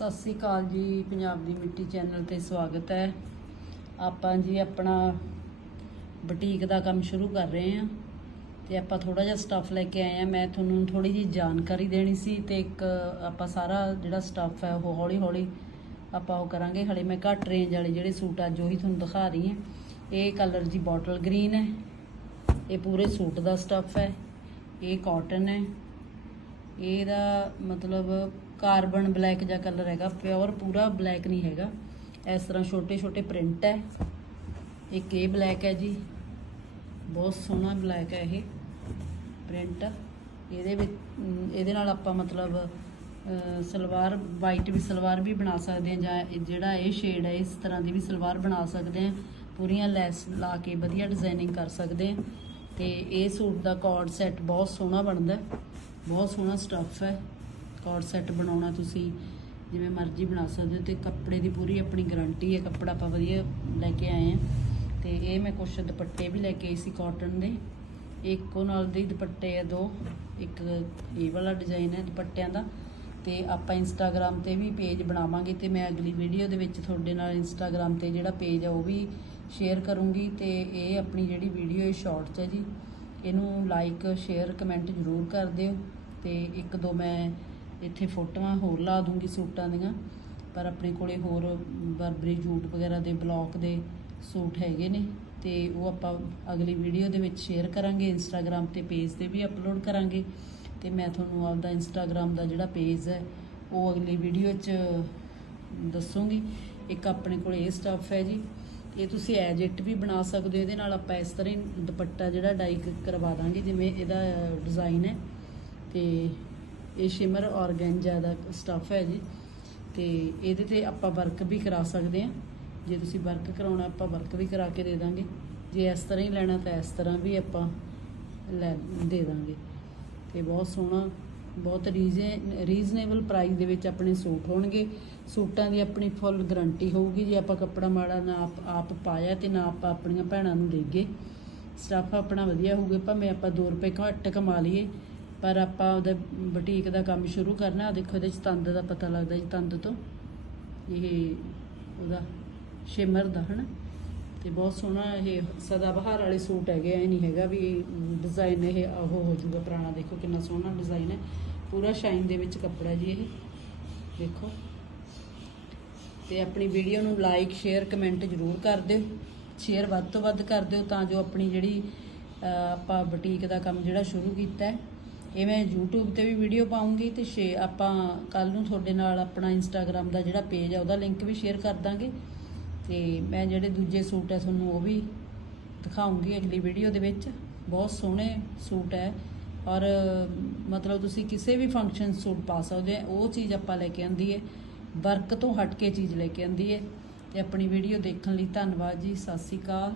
ਸਤਿ ਸ੍ਰੀ ਅਕਾਲ ਜੀ, ਪੰਜਾਬ ਦੀ ਮਿੱਟੀ ਚੈਨਲ ਤੇ ਸਵਾਗਤ ਹੈ। ਆਪਾਂ ਜੀ ਆਪਣਾ ਬੁਟੀਕ ਦਾ ਕੰਮ ਸ਼ੁਰੂ ਕਰ ਰਹੇ ਹਾਂ ਤੇ ਆਪਾਂ ਥੋੜਾ ਜਿਹਾ ਸਟੱਫ ਲੈ ਕੇ ਆਏ ਆ ਮੈਂ ਤੁਹਾਨੂੰ ਥੋੜੀ ਜੀ ਜਾਣਕਾਰੀ ਦੇਣੀ ਸੀ ਤੇ ਇੱਕ ਆਪਾਂ ਸਾਰਾ ਜਿਹੜਾ ਸਟੱਫ ਹੈ ਉਹ ਹੌਲੀ ਹੌਲੀ ਆਪਾਂ ਉਹ ਕਰਾਂਗੇ। ਹਲੇ ਮੈਂ ਘੱਟ ਰੇਂਜ ਵਾਲੇ ਜਿਹੜੇ ਸੂਟ ਅੱਜ ਉਹੀ ਤੁਹਾਨੂੰ ਦਿਖਾ ਰਹੀ ਹਾਂ। ਇਹ ਕਲਰ ਜੀ ਬੋਟਲ ਗ੍ਰੀਨ ਹੈ। ਇਹ ਪੂਰੇ ਸੂਟ ਦਾ ਸਟੱਫ ਹੈ। ਇਹ ਕਾਟਨ ਹੈ। ਇਹਦਾ ਮਤਲਬ ਕਾਰਬਨ ਬਲੈਕ ਜਿਹਾ ਕਲਰ ਹੈਗਾ ਪਿਓਰ ਪੂਰਾ ਬਲੈਕ ਨਹੀਂ ਹੈਗਾ। ਇਸ ਤਰ੍ਹਾਂ ਛੋਟੇ ਛੋਟੇ ਪ੍ਰਿੰਟ ਹੈ। ਇੱਕ ਇਹ ਬਲੈਕ ਹੈ ਜੀ। ਬਹੁਤ ਸੋਹਣਾ ਬਲੈਕ ਹੈ ਇਹ ਪ੍ਰਿੰਟ ਇਹਦੇ ਵਿੱਚ ਇਹਦੇ ਨਾਲ ਆਪਾਂ ਮਤਲਬ ਸਲਵਾਰ ਵਾਈਟ ਵੀ ਸਲਵਾਰ ਵੀ ਬਣਾ ਸਕਦੇ ਹਾਂ ਜਾਂ ਇਹ ਜਿਹੜਾ ਇਹ ਸ਼ੇਡ ਹੈ, ਇਸ ਤਰ੍ਹਾਂ ਦੀ ਵੀ ਸਲਵਾਰ ਬਣਾ ਸਕਦੇ ਹਾਂ। ਪੂਰੀਆਂ ਲੈਸ ਲਾ ਕੇ ਵਧੀਆ ਡਿਜ਼ਾਈਨਿੰਗ ਕਰ ਸਕਦੇ ਹਾਂ। ਤੇ ਇਹ ਸੂਟ ਦਾ ਕਾਰਡ ਸੈੱਟ ਬਹੁਤ ਸੋਹਣਾ ਬਣਦਾ ਬਹੁਤ ਸੋਹਣਾ ਸਟੱਫ ਹੈ। ਕਾਰਡ ਸੈੱਟ ਬਣਾਉਣਾ ਤੁਸੀਂ, ਜਿਵੇਂ ਮਰਜ਼ੀ ਬਣਾ ਸਕਦੇ ਹੋ ਤੇ ਕੱਪੜੇ ਦੀ ਪੂਰੀ ਆਪਣੀ ਗਾਰੰਟੀ ਹੈ, ਕੱਪੜਾ ਆਪਾਂ ਵਧੀਆ ਲੈ ਕੇ ਆਏ ਹਾਂ। ਤੇ ਇਹ ਮੈਂ ਕੁਛ ਦੁਪੱਟੇ ਵੀ ਲੈ ਕੇ ਆਈ ਸੀ ਕਾਟਨ ਦੇ। ਇੱਕੋ ਨਾਲ ਦੇ ਦੁਪੱਟੇ ਆ ਦੋ, ਇੱਕ ਇਹ ਵਾਲਾ ਡਿਜ਼ਾਈਨ ਹੈ ਦੁਪੱਟਿਆਂ ਦਾ। ਤੇ ਆਪਾਂ ਇੰਸਟਾਗ੍ਰam ਤੇ ਵੀ ਪੇਜ ਬਣਾਵਾਂਗੇ ਤੇ ਮੈਂ ਅਗਲੀ ਵੀਡੀਓ ਦੇ ਵਿੱਚ ਤੁਹਾਡੇ ਨਾਲ ਇੰਸਟਾਗ੍ਰam ਤੇ ਜਿਹੜਾ ਪੇਜ ਆ ਉਹ ਵੀ ਸ਼ੇਅਰ ਕਰੂੰਗੀ ਤੇ ਇਹ ਆਪਣੀ ਜਿਹੜੀ ਵੀਡੀਓ ਇਹ ਸ਼ਾਰਟ 'ਚ ਹੈ ਜੀ, ਇਹਨੂੰ ਲਾਈਕ ਸ਼ੇਅਰ ਕਮੈਂਟ ਜ਼ਰੂਰ ਕਰ ਦਿਓ। ਤੇ ਇੱਕ ਦੋ ਮੈਂ ਇੱਥੇ ਫੋਟੋਆਂ ਹੋਰ ਲਾ ਦੂੰਗੀ ਸੂਟਾਂ ਦੀਆਂ, ਪਰ ਆਪਣੇ ਕੋਲੇ ਹੋਰ ਬਰਬਰੀ ਜੂਟ ਵਗੈਰਾ ਦੇ ਬਲੌਕ ਦੇ ਸੂਟ ਹੈਗੇ ਨੇ, ਤੇ ਉਹ ਆਪਾਂ ਅਗਲੀ ਵੀਡੀਓ ਦੇ ਵਿੱਚ ਸ਼ੇਅਰ ਕਰਾਂਗੇ ਇੰਸਟਾਗ੍ਰam ਤੇ ਪੇਜ ਤੇ ਵੀ ਅਪਲੋਡ ਕਰਾਂਗੇ, ਤੇ ਮੈਂ ਤੁਹਾਨੂੰ ਆਪਦਾ ਇੰਸਟਾਗ੍ਰam ਦਾ ਜਿਹੜਾ ਪੇਜ ਹੈ, ਉਹ ਅਗਲੀ ਵੀਡੀਓ 'ਚ ਦੱਸੂਗੀ। ਇੱਕ ਆਪਣੇ ਕੋਲ ਇਹ ਸਟੱਫ ਹੈ ਜੀ, ਇਹ ਤੁਸੀਂ ਐਜ ਇਟ ਵੀ ਬਣਾ ਸਕਦੇ ਹੋ, ਇਹਦੇ ਨਾਲ ਆਪਾਂ ਇਸ ਤਰ੍ਹਾਂ ਹੀ ਦੁਪੱਟਾ ਜਿਹੜਾ ਡਾਈ ਕਰਵਾ ਦਾਂਗੇ, ਜਿਵੇਂ ਇਹਦਾ ਡਿਜ਼ਾਈਨ ਹੈ, ਤੇ ਇਹ ਸ਼ਿਮਰ ਔਰਗੈਂਜਾ ਦਾ ਸਟੱਫ ਹੈ ਜੀ। ਤੇ ਇਹਦੇ ਤੇ ਆਪਾਂ ਵਰਕ ਵੀ ਕਰਾ ਸਕਦੇ ਹਾਂ। ਜੇ ਤੁਸੀਂ ਵਰਕ ਕਰਾਉਣਾ, ਆਪਾਂ ਵਰਕ ਵੀ ਕਰਾ ਕੇ ਦੇ ਦਾਂਗੇ। ਜੇ ਇਸ ਤਰ੍ਹਾਂ ਹੀ ਲੈਣਾ ਤਾਂ ਇਸ ਤਰ੍ਹਾਂ ਵੀ ਆਪਾਂ ਲੈ, ਦੇ ਦਾਂਗੇ। ਤੇ ਬਹੁਤ ਸੋਹਣਾ, ਬਹੁਤ ਰੀਜ਼ਨੇਬਲ ਪ੍ਰਾਈਸ ਦੇ ਵਿੱਚ ਆਪਣੇ ਸੂਟ ਹੋਣਗੇ। ਸੂਟਾਂ ਦੀ ਆਪਣੀ ਫੁੱਲ ਗਾਰੰਟੀ ਹੋਊਗੀ ਜੇ ਆਪਾਂ ਕੱਪੜਾ ਮਾੜਾ ਨਾ ਆਪ ਆਪ ਪਾਇਆ ਤੇ ਨਾ ਆਪਾਂ ਆਪਣੀਆਂ ਭੈਣਾਂ ਨੂੰ ਦੇਗੇ ਸਟੱਫ ਆਪਣਾ ਵਧੀਆ ਹੋਊਗਾ, ਭਾਵੇਂ ਆਪਾਂ 2 ਰੁਪਏ ਘੱਟ ਕਮਾ ਲਈਏ। ਪਰ ਆਪਾਂ ਉਹਦਾ ਬੁਟੀਕ ਦਾ ਕੰਮ ਸ਼ੁਰੂ ਕਰਨਾ ਆਹ ਦੇਖੋ ਇਹਦੇ ਚ ਤੰਦ ਦਾ ਪਤਾ ਲੱਗਦਾ ਜੀ, ਤੰਦ ਤੋਂ। ਇਹ ਉਹਦਾ ਸ਼ਿਮਰ ਦਾ, ਹਨਾ? ਤੇ ਬਹੁਤ ਸੋਹਣਾ ਇਹ ਸਦਾ ਬਹਾਰ ਵਾਲੇ ਸੂਟ ਹੈਗੇ ਐ ਨਹੀਂ ਹੈਗਾ ਵੀ ਡਿਜ਼ਾਈਨ ਇਹ ਉਹ ਹੋ ਜਾਊਗਾ ਪੁਰਾਣਾ। ਦੇਖੋ ਕਿੰਨਾ ਸੋਹਣਾ ਡਿਜ਼ਾਈਨ ਹੈ। ਪੂਰਾ ਸ਼ਾਈਨ ਦੇ ਵਿੱਚ ਕੱਪੜਾ ਜੀ ਇਹ। ਦੇਖੋ। ਤੇ ਆਪਣੀ ਵੀਡੀਓ ਨੂੰ ਲਾਈਕ ਸ਼ੇਅਰ ਕਮੈਂਟ ਜ਼ਰੂਰ ਕਰ ਦਿਓ। ਸ਼ੇਅਰ ਵੱਧ ਤੋਂ ਵੱਧ ਕਰ ਦਿਓ ਤਾਂ ਜੋ ਆਪਣੀ ਜਿਹੜੀ ਆਪਾਂ ਬੁਟੀਕ ਦਾ ਕੰਮ ਜਿਹੜਾ ਸ਼ੁਰੂ ਕੀਤਾ ਹੈ ਇਹ ਮੈਂ YouTube ਤੇ ਵੀ ਵੀਡੀਓ ਪਾਉਂਗੀ ਤੇ ਸ਼ੇ ਆਪਾਂ ਕੱਲ ਨੂੰ ਤੁਹਾਡੇ ਨਾਲ ਆਪਣਾ Instagram ਦਾ ਜਿਹੜਾ ਪੇਜ ਆ ਉਹਦਾ ਲਿੰਕ ਵੀ ਸ਼ੇਅਰ ਕਰ ਦਾਂਗੇ। ਤੇ ਮੈਂ ਜਿਹੜੇ ਦੂਜੇ ਸੂਟ ਹੈ ਤੁਹਾਨੂੰ ਉਹ ਵੀ ਦਿਖਾਉਂਗੀ ਅਗਲੀ ਵੀਡੀਓ ਦੇ ਵਿੱਚ। ਬਹੁਤ ਸੋਹਣੇ ਸੂਟ ਹੈ। ਔਰ ਮਤਲਬ ਤੁਸੀਂ ਕਿਸੇ ਵੀ ਫੰਕਸ਼ਨ ਸੂਟ ਪਾ ਸਕਦੇ ਹੋ ਉਹ ਚੀਜ਼ ਆਪਾਂ ਲੈ ਕੇ ਆਂਦੀ ਹੈ ਵਰਕ ਤੋਂ ਹਟ ਕੇ ਚੀਜ਼ ਲੈ ਕੇ ਆਂਦੀ ਹੈ ਤੇ ਆਪਣੀ ਵੀਡੀਓ ਦੇਖਣ ਲਈ ਧੰਨਵਾਦ ਜੀ। ਸਤਿ ਸ਼੍ਰੀ ਅਕਾਲ।